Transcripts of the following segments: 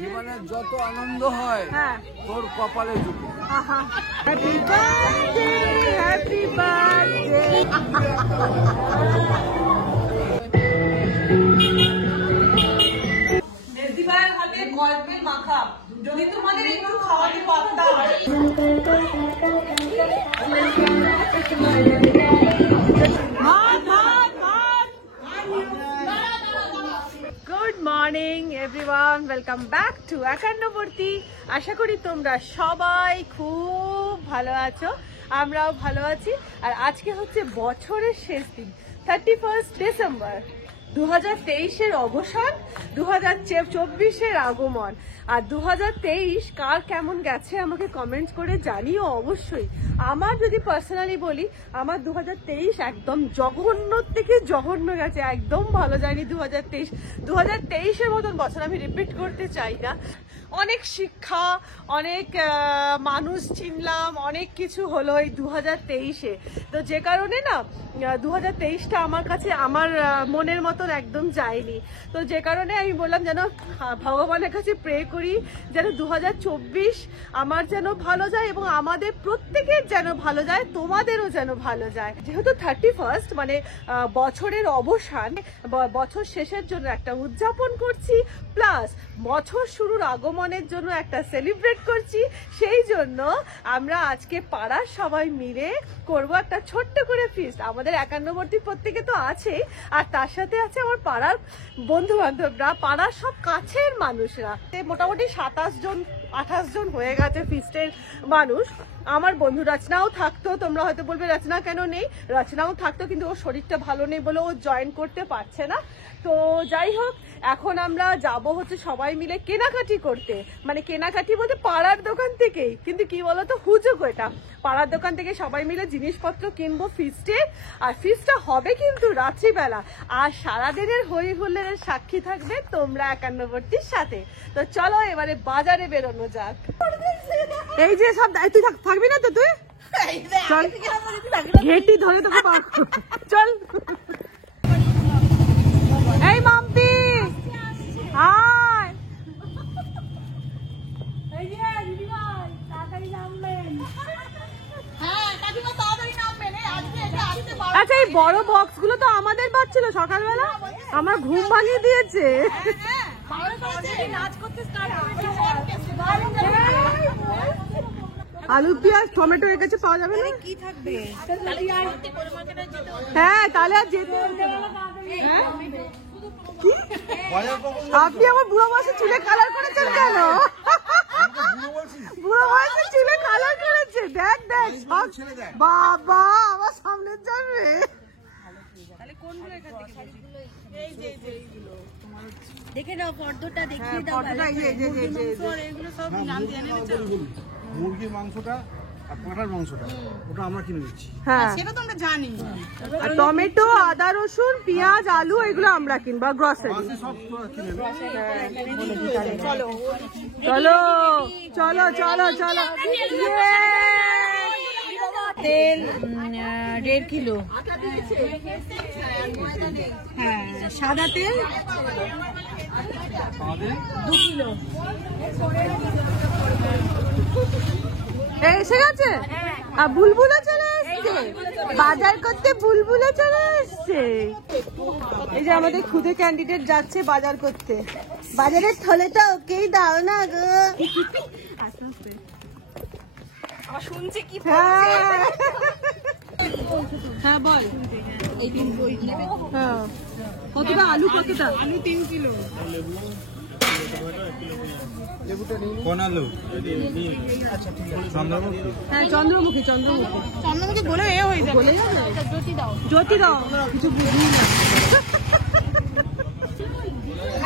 জীবনে যত আনন্দ হয় তোর কপালে জুটে। Happy birthday, happy birthday. Mehedi ভাইয়ের হাতে গল্পের মাখা, যদি তোমাদের একটু খাওয়াতে পারতাম। Good morning everyone, welcome back to একান্নবর্তী। আশা করি তোমরা সবাই খুব ভালো আছো, আমরাও ভালো আছি। আর আজকে হচ্ছে বছরের শেষ দিন, 31 ডিসেম্বর। 2023-এর অবসান, 2024-এর আগমন। আর 2023 কার কেমন গেছে আমাকে কমেন্ট করে জানিও অবশ্যই। আমার যদি পার্সোনালি বলি, আমার 2023 একদম জঘন্য থেকে জঘন্য গেছে, একদম ভালো যায়নি 2023। 2023-এর মতন বছর আমি রিপিট করতে চাই না। অনেক শিক্ষা, অনেক মানুষ চিনলাম, অনেক কিছু হলো এই 2023-এ। তো যে কারণে না 2023টা আমার কাছে আমার মনের মতন একদম যায়নি। তো যে কারণে আমি বললাম যেন ভগবানের কাছে প্রে করি যেন 2024 আমার যেন ভালো যায় এবং আমাদের প্রত্যেকের যেন ভালো যায়, তোমাদেরও যেন ভালো যায়। যেহেতু 31 মানে বছরের অবসান, বছর শেষের জন্য একটা উদযাপন করছি, প্লাস বছর শুরুর আগমনের জন্য একটা সেলিব্রেট করছি। সেই জন্য আমরা আজকে পাড়ার সবাই মিলে করব একটা ছোট্ট করে ফিস্ট। আমাদের একান্নবর্তী প্রত্যেকে তো আছেই, আর তার সাথে আছে আমার পাড়ার বন্ধু বান্ধবরা, পাড়ার সব কাছের মানুষরা। মোটামুটি 27 জন 28 জন হয়ে গেছে ফিস্টের মানুষ। আমার বন্ধু রচনাও থাকতো, তোমরা হয়তো বলবে রচনা কেন নেই, রচনাও থাকতো কিন্তু ওর শরীরটা ভালো নেই বলে ও জয়েন করতে পারছে না। তো যাই হোক, এখন আমরা যাব হচ্ছে সবাই মিলে কেনাকাটি করতে, মানে কেনাকাটি বলতে পাড়ার দোকান থেকেই, কিন্তু কি বলতো হুজুগ, এটা পাড়ার দোকান থেকে সবাই মিলে জিনিসপত্র কিনবো ফিস্টের। আর ফিস্টটা হবে কিন্তু রাত্রিবেলা, আর সারাদিনের হই হুল্লোড়ের সাক্ষী থাকবে তোমরা একান্নবর্তীর সাথে। তো চলো এবারে বাজারে বেরোনো যাক। এই যে সব তুই থাকবি না তো, তুই চল ঘেটি ধরে তোকে চল। এই মাম্পি হাই, আচ্ছা এই বড় বক্স গুলো তো আমাদের পাচ্ছিল সকালবেলা, আমার ঘুম ভাঙিয়ে দিয়েছে। আলু পেঁয়াজ টমেটো এর কাছে পাওয়া যাবে না, কি থাকবে? হ্যাঁ তাহলে আর যেতে আপনি আমার বুড়ো বয়সে চুলে কালার করেছেন কেন? বুড়ো বয়সে চুলে কালার করেছে, দেখ দেখ বাবা আমার সামনে যাবে। দেখে নাও পর্দাটা, দেখিয়ে দাও। মুরগির মাংসটা আর পাঁঠার মাংসটা ওটা আমরা কিনে দিচ্ছি। হ্যাঁ সেটা তো আমরা জানি। আর টমেটো, আদা, রসুন, পেঁয়াজ, আলু এগুলো আমরা কিনবো, গ্রসারি সব কিনে চলো চলো চলো চলো চলো। তেল 1.5 কিলো, হ্যাঁ সাদা তেল 2 কিলো। এসে গেছে, আর বুলবুলা চলে এসছে বাজার করতে, বুলবুলা চলে এসছে। এই যে আমাদের খুদে ক্যান্ডিডেট যাচ্ছে বাজার করতে। বাজারের থলেটা ওকেই দাও না গো। শুনছি কি হ্যাঁ বল। এই দিন বই নেবে। হ্যাঁ কতটা আলু, কতটা আলু? 3 কিলো। কোন আলু? আচ্ছা ঠিক আছে, চন্দ্রমুখী। হ্যাঁ চন্দ্রমুখী, চন্দ্রমুখী চন্দ্রমুখী বলে এ হয়ে যাবে, বলে যাবে। জ্যোতি দাও, জ্যোতি দাও, কিছু বুঝি না।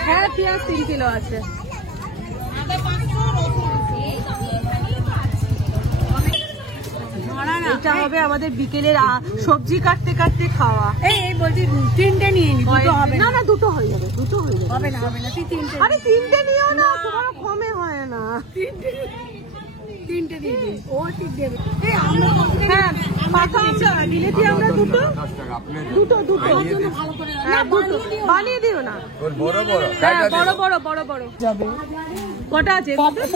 হ্যাঁ পেঁয়াজ 3 কিলো আছে। এটা হবে আমাদের বিকেলের সবজি কাটতে কাটতে খাওয়া। এই বলছি 3টে নিয়ে নি, দুটো হবে না? না দুটো হয়ে যাবে, দুটো হয়ে যাবে। হবে না হবে না, তুই 3টে। আরে 3টে নিও না, তোমার কমে হয় না। 3টে তিনটে দিয়ে দিই ও ঠিক দেবে এই আমরা হ্যাঁ মাথা আমরা বিলেতি আমরা দুটো দুটো দুটো ভালো করে হ্যাঁ দুটো বানিয়ে দিও না বড় বড় হ্যাঁ বড় বড় বড় বড় যাবে কটা আছে 50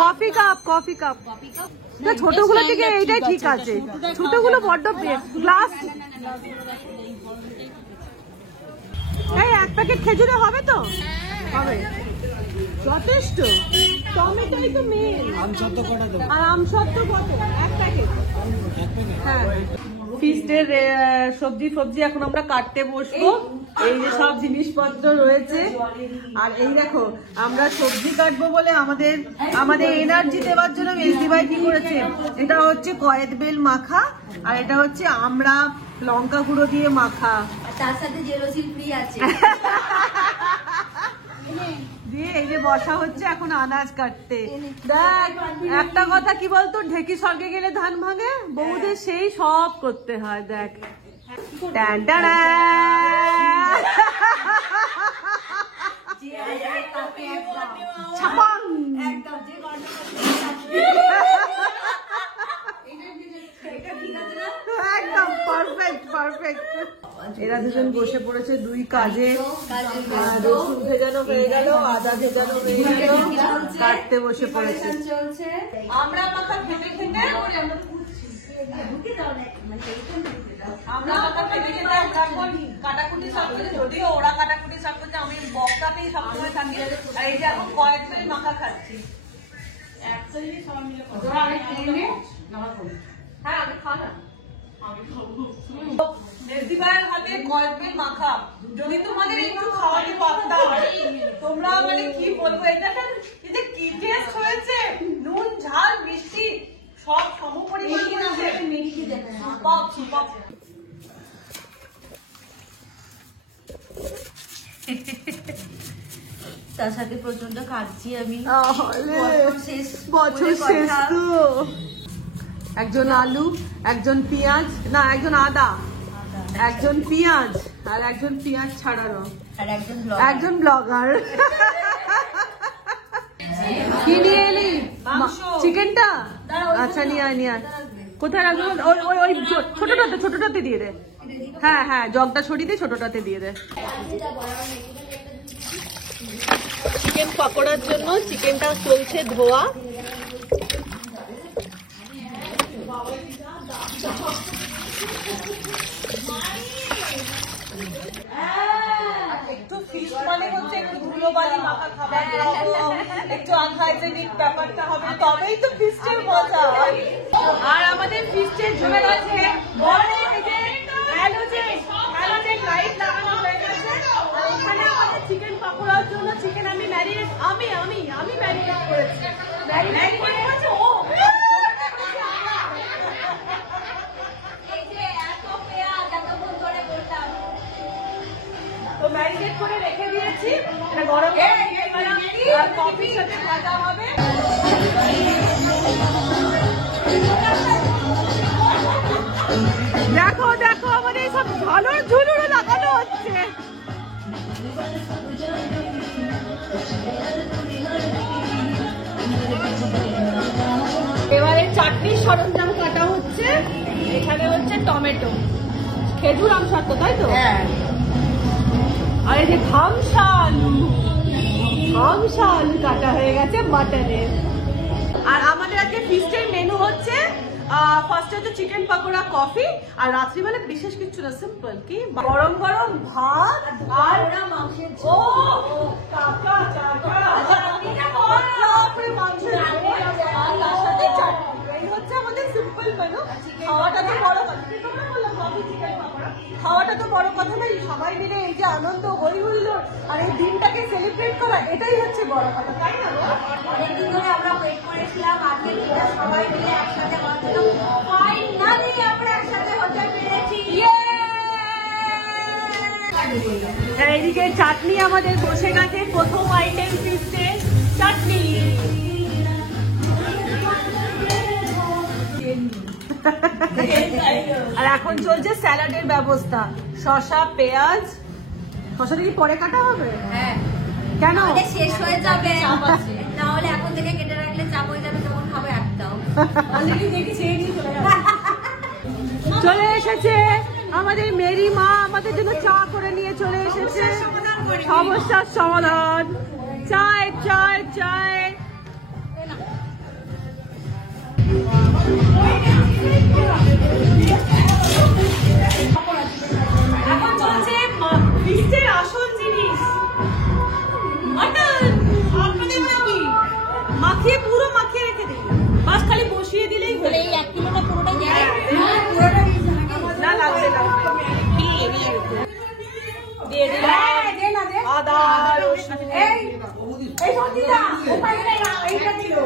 কফি কাপ কফি কাপ না ছোটগুলো থেকে এইটাই ঠিক আছে ছোটগুলো বড্ড গ্লাস এই এক প্যাকেট খেজুরে হবে তো হবে যথেষ্ট টমেটোই তো মেন আর আমসত্ত্ব কত এক প্যাকেট হ্যাঁ ফিস্টের সবজি এখন আমরা কাটতে বসবো এই যে সব জিনিসপত্র রয়েছে আর এই দেখো আমরা সবজি কাটবো বলে আমাদের এনার্জি দেওয়ার জন্য মেজদি ভাই কি করেছে এটা হচ্ছে কয়েদ বেল মাখা আর এটা হচ্ছে আমরা লঙ্কা গুঁড়ো দিয়ে মাখা তার সাথে জেরোসিল ফ্রি আছে দিয়ে এই যে বসা হচ্ছে এখন আনাজ কাটতে দেখ একটা কথা কি বলতো ঢেকি স্বর্গে গেলে ধান ভাঙে বউদের সেই সব করতে হয় দেখ টান টানা। ছাপাং। একদম পারফেক্ট পারফেক্ট এরা দুজন বসে পড়েছে দুই কাজে রসুন ভেজানো হয়ে গেল আদা ভেজানো হয়ে গেল কাটতে বসে পড়েছে আমরা মাথা খেতে খেতে আমরা মাথা খেতে খেতে আমরা এখন কাটাকুটি সব করছে যদিও ওরা কাটাকুটি সব করছে আমি বক্তাতেই সব করে থাকি আর এই যে এখন কয়েকজন মাখা খাচ্ছি অ্যাকচুয়ালি সবাই মিলে হ্যাঁ আমি খানা মেজদিবার হাতে কয়েকদিন মাখা যদি তোমাদের একটু খাওয়াতে পারতাম তোমরা মানে কি বলবো এটা কি টেস্ট হয়েছে নুন ঝাল মিষ্টি সব সমপরিমাণ আছে তার সাথে প্রচন্ড খাচ্ছি আমি বছর শেষ তো একজন আলু একজন পেঁয়াজ না একজন আদা একজন পেঁয়াজ আর একজন পেঁয়াজ ছাড়ানো আর একজন ব্লগার কি নিয়ে এলি চিকেনটা আচ্ছা নিয়ে আয় নিয়ে আয় কোথায় রাখবো ওই ওই ছোটটাতে দিয়ে দে হ্যাঁ হ্যাঁ জগটা ছড়িয়ে দিয়ে ছোটটাতে দিয়ে দে চিকেন পকোড়ার জন্য চিকেনটা চলছে ধোয়া একটু ফিশ মানে হচ্ছে একটু ধুলোবালি মাখা খাবার একটু আনহাইজেনিক ব্যাপারটা হবে তবেই তো ফিস্টের মজা আর আমাদের ফিস্টের জন্য আছে হ্যালোজেন লাইট লাগানো হয়ে গেছে আর এখানে আমাদের চিকেন পকোড়ার জন্য চিকেন আমি ম্যারিনেট আমি ম্যারিনেট করেছি ম্যারিনেট করে আছে ও তো ম্যারিনেট করে রেখে দিয়েছি এটা গরম আর কফির সাথে ভাজা হবে দেখো দেখো আমাদের সব ঝালর ঝুলুরও লাগানো হচ্ছে এবারে চাটনির সরঞ্জাম কাটা হচ্ছে এখানে হচ্ছে টমেটো খেজুর আমসত্ত্ব তাই তো হ্যাঁ আর এই যে খামসা আলু কাটা হয়ে গেছে মাটনের আর আমাদের আজকে ফিস্টের মেনু হচ্ছে ফার্স্ট হচ্ছে চিকেন পকোড়া কফি আর রাত্রিবেলা বিশেষ কিছু না সিম্পল কি গরম গরম ভাত আর মাংসের ঝোল কাকা মাংসের এই হচ্ছে আমাদের সিম্পল মেনু খাওয়াটা তো বড় কথা খাওয়াটা তো বড় কথা নয় সবাই মিলে এই যে আনন্দ হই হুল্লোড় আর এই দিনটাকে সেলিব্রেট করা এটাই হচ্ছে বড় কথা তাই না অনেকদিন ধরে আমরা ওয়েট করেছিলাম আজকে দিনটা সবাই মিলে একসাথে হওয়ার জন্য ফাইনালি আমরা একসাথে হতে পেরেছি এইদিকে চাটনি আমাদের বসে গেছে প্রথম আইটেম ফিস্টে চাটনি আর এখন চলছে স্যালাডের ব্যবস্থা শসা পেঁয়াজ শসাটা কি পরে কাটা হবে হ্যাঁ কেন? আমাদের শেষ হয়ে যাবে, না হলে এখন থেকে কেটে রাখলে চাপ হয়ে যাবে, তখন খাবো একটাও। অলরেডি দেখি সেই নিয়ে চলে এসেছে আমাদের মেরি মা, আমাদের জন্য চা করে নিয়ে চলে এসেছে। সমস্যার সমাধান, চায় চায় চায়। এখন চলছে ফিস্টের আসল জিনিস মাটন। আপনাদের নাকি মাখিয়ে, পুরো মাখিয়ে রেখে দিই, বাস খালি বসিয়ে দিলেই হলো। এই 1 কিলোটা পুরোটাই দিয়ে না লাগবে দিয়ে দিলাম আদা রসুন। এই সবজিটা ওখানে না, এইটা দিলো।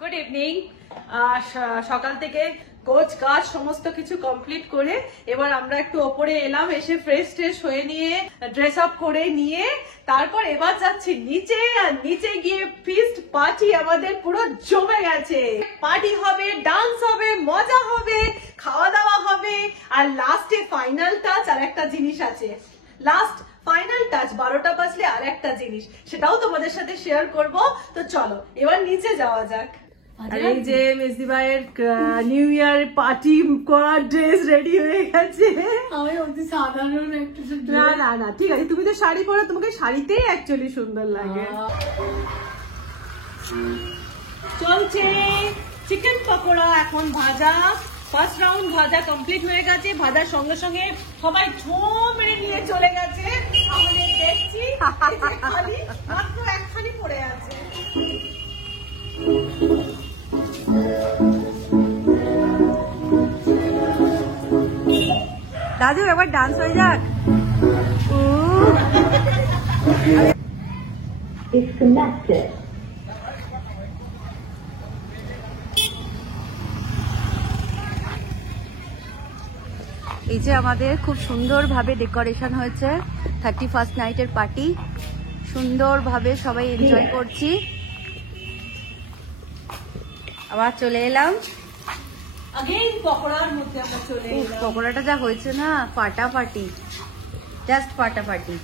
Good evening. সকাল থেকে কোচ কাজ সমস্ত কিছু কমপ্লিট করে এবার আমরা একটু ওপরে এলাম, এসে ফ্রেশ ট্রেশ হয়ে নিয়ে ড্রেস আপ করে নিয়ে তারপর এবার যাচ্ছি নিচে। আর নিচে গিয়ে ফিস্ট পার্টি আমাদের পুরো জমে গেছে। পার্টি হবে, ডান্স হবে, মজা হবে, খাওয়া দাওয়া হবে, আর লাস্টে ফাইনাল টাচ আর একটা জিনিস আছে। লাস্ট ফাইনাল টাচ 12টা বাজলে আর একটা জিনিস, সেটাও তোমাদের সাথে শেয়ার করব। তো চলো এবার নিচে যাওয়া যাক। আর এই যে মেসি ভাইয়ের নিউ ইয়ার পার্টি করার ড্রেস রেডি হয়ে গেছে। আমি অতি সাধারণ একটু না না না ঠিক আছে, তুমি তো শাড়ি পরো, তোমাকে শাড়িতেই অ্যাকচুয়ালি সুন্দর লাগে। চলছে চিকেন পকোড়া এখন ভাজা। ফার্স্ট রাউন্ড ভাজা কমপ্লিট হয়ে গেছে, ভাজার সঙ্গে সঙ্গে সবাই ঝোম মেরে নিয়ে চলে গেছে। আমাদের দেখছি খালি মাত্র একখানি পড়ে আছে। দাদু এবার ডান্স হয়ে যাক। এই যে আমাদের খুব সুন্দরভাবে ডেকোরেশন হয়েছে 31st নাইটের পার্টি। সুন্দরভাবে সবাই এনজয় করছি। আবার চলে এলাম পকোড়ার মধ্যে। আমরা চলে এলাম, পকোড়াটা যা হয়েছে না, ফাটাফাটি, জাস্ট ফাটাফাটি।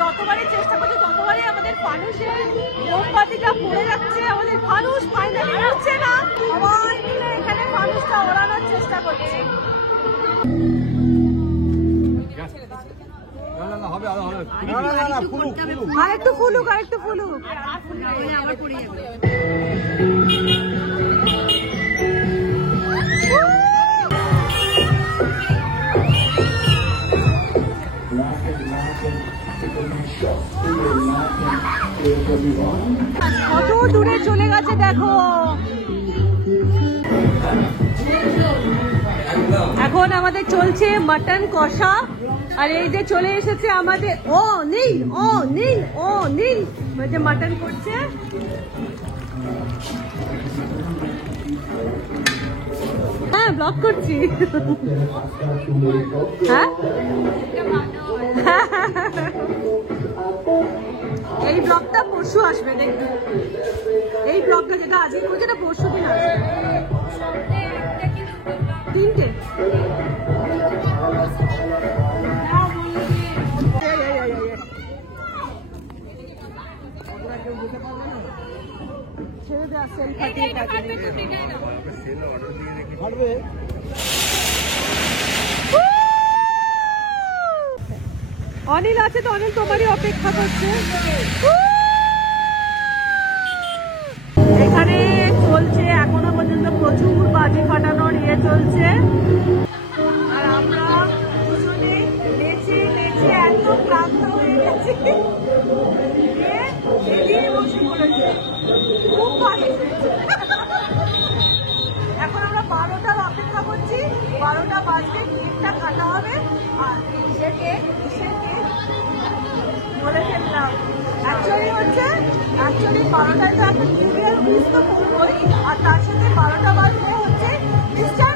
যতবারই চেষ্টা করছি ততবারই আমাদের ফানুসের মোমবাতিটা পড়ে যাচ্ছে, আমাদের ফানুস ফাইনালি উঠছে না। সবাই মিলে এখানে ফানুসটা ওড়ানোর চেষ্টা করছি। না ফুলুক ফুলুক। আর একটু ফুলুক, আর একটু ফুলুক। আবার পড়ে যাবে। কত দূরে চলে গেছে দেখো। এখন আমাদের চলছে মাটন কষা, আর এই যে চলে এসেছে আমাদের নীল যে মাটন করছে। হ্যাঁ ব্লগ করছি। হ্যাঁ এই ব্লগটা পরশু আসবে, দেখবে এই ব্লগটা যেটা আজকে করছে এটা পরশু দিন আসবে। 3টে ছেড়ে দেওয়া সেল ফাটিয়ে ফাটবে। অনিল আছে তো, অনিল তোমারই অপেক্ষা করছে। এখানে চলছে এখনো পর্যন্ত প্রচুর বাজি ফাটানোর চলছে, আর আমরা দুজনে নেচে নেচে এত ক্লান্ত হয়ে গেছি, বসে পড়েছে। খুব ভালো হয়েছে। এখন আমরা 12টার অপেক্ষা করছি, 12টা বাজবে, কেকটা কাটা হবে। আর কিসের কেক বলে ফেললাম, অ্যাকচুয়ালি 12টায় তো একটা নিউ ইয়ার উইশ তো করবোই, আর তার সাথে 12টা বাজবে হচ্ছে মিস্টার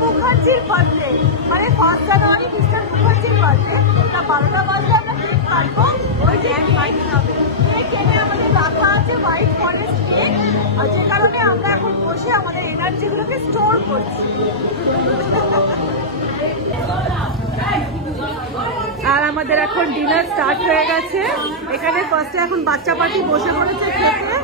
মুখার্জির বার্থডে, মানে 1 জানুয়ারি মিস্টার মুখার্জির বার্থডে। তা 12টা বাজলে আমরা কেক কাটবো, ওই কেক কাটতে হবে। কেক এনে আমাদের রাখা আছে হোয়াইট ফরেস্ট কেক, আর যে কারণে আমরা এখন বসে আমাদের এনার্জিগুলোকে স্টোর করছি। আর আমাদের এখন ডিনার স্টার্ট হয়ে গেছে। এখানে ফার্স্টে এখন বাচ্চা পার্টি বসে পড়েছে খেতে।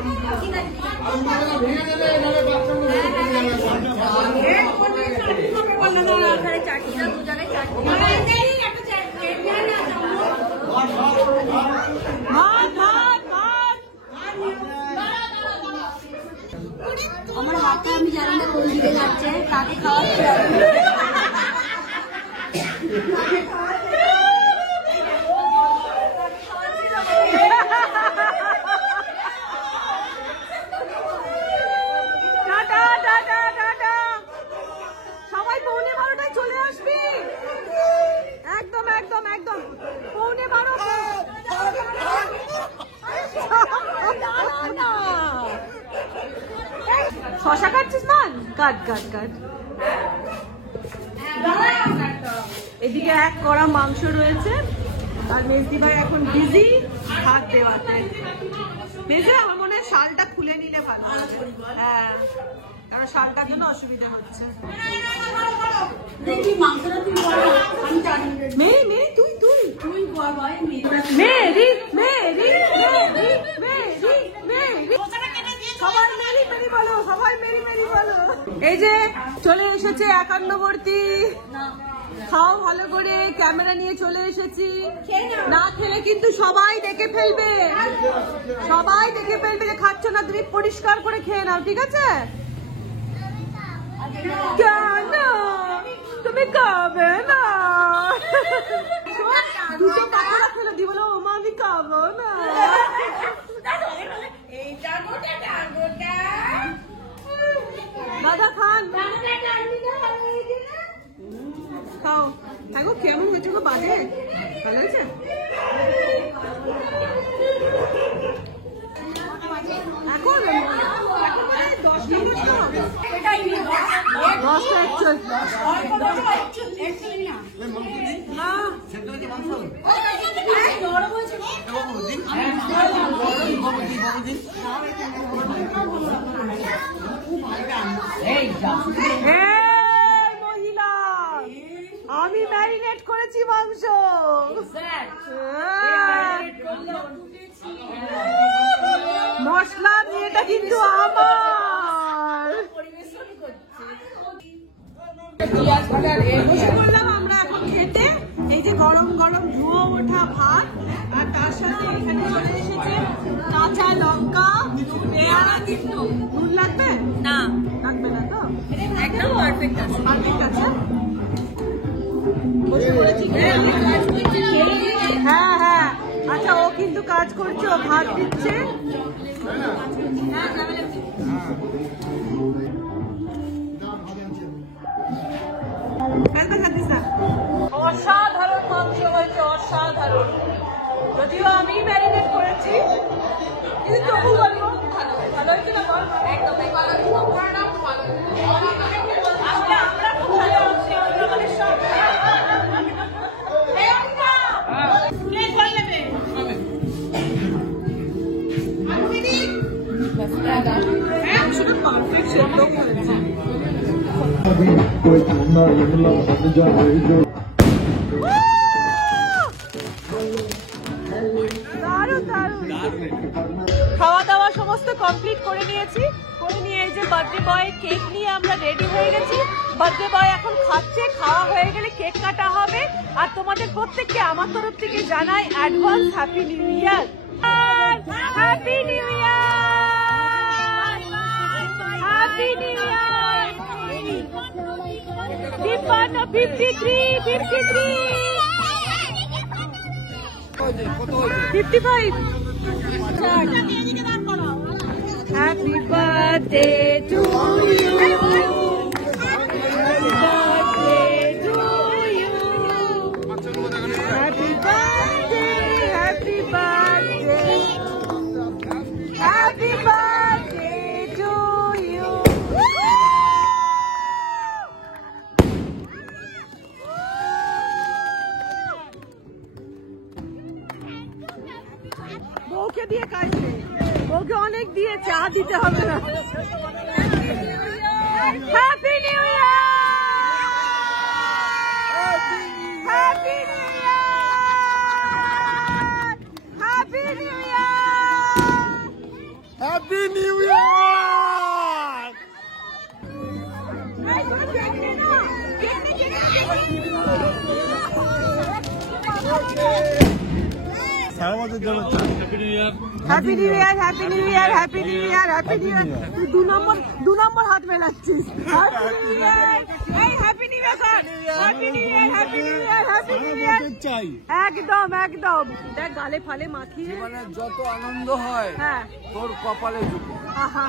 আমার হাতটা আমি জানি না কোন দিকে যাচ্ছে, তাকে খাওয়াচ্ছি। সবাই 12:15 চলে আসবি, একদম একদম একদম 12:15। শশা কাটছিস না? কাট। এদিকে এক কড়া মাংস রয়েছে, আর মেজদি ভাই এখন বিজি ভাত দেওয়াতে। মেজদি আমার মনে হয় শালটা খুলে নিলে ভালো। হ্যাঁ, কারণ শালটার জন্য অসুবিধা হচ্ছে। মেরি সবাই মেরি বলো। এই যে চলে এসেছে একান্নবর্তী, খাও ভালো করে, ক্যামেরা নিয়ে চলে এসেছি। না খেলে কিন্তু সবাই দেখে ফেলবে যে খাচ্ছ না। তুমি পরিষ্কার করে খেয়ে নাও, ঠিক আছে? কেন তুমি খাবে না? দুটো পাকোড়া খেলে দি বলো ওমা আমি খাবো না। দাদা খান, খাও। দেখো কেমন হয়েছে গো, বাজে ভালো হয়েছে। এখন 10 মিনিট তো, 10টা 41 না। মহিলা, আমি ম্যারিনেট করেছি মাংস। মশলা দিয়েটা কিন্তু আমার। বসে পড়লাম আমরা এখন খেতে। এই যে গরম গরম কিন্তু নুন লাগবে না লাগবে না তো একদম পারফেক্ট আছে পারফেক্ট আছে হ্যাঁ হ্যাঁ হ্যাঁ আচ্ছা ও কিন্তু কাজ করছে ও ভাত দিচ্ছে অসাধারণ মাংস হয়েছে অসাধারণ যদিও আমি ম্যারিনেট করেছি কিন্তু তবু বলবো ভালো ভালো হয়েছে না বল একদম আমরা খুব ভালো আছি আমাদের সব কে ফল নেবে সেটা পারফেক্ট সেদ্ধ করেছে দারুণ দারুণ খাওয়া দাওয়া সমস্ত কমপ্লিট করে নিয়েছি করে নিয়ে এই যে বার্থডে বয় কেক নিয়ে আমরা রেডি হয়ে গেছি বার্থডে বয় এখন খাচ্ছে খাওয়া হয়ে গেলে কেক কাটা হবে আর তোমাদের প্রত্যেককে আমার তরফ থেকে জানাই advance happy new year happy new year happy new year 55 Happy birthday to you. Happy birthday to you. Happy birthday, happy birthday. Happy birthday to you. বউকে দিয়ে কাজ নেই বউকে অনেক দিয়ে চা দিতে হবে না happy new year happy new year happy new year happy new year সারা বছর জন্য happy new year happy new year happy new year happy new year তুই দু নম্বর হাত মেলাচ্ছিস হ্যাপি নিউ ইয়ার এই happy new year happy new year happy new year happy new year চাই একদম একদম দেখ গালে ফালে মাখিয়ে মানে যত আনন্দ হয় হ্যাঁ তোর কপালে জুটে আহা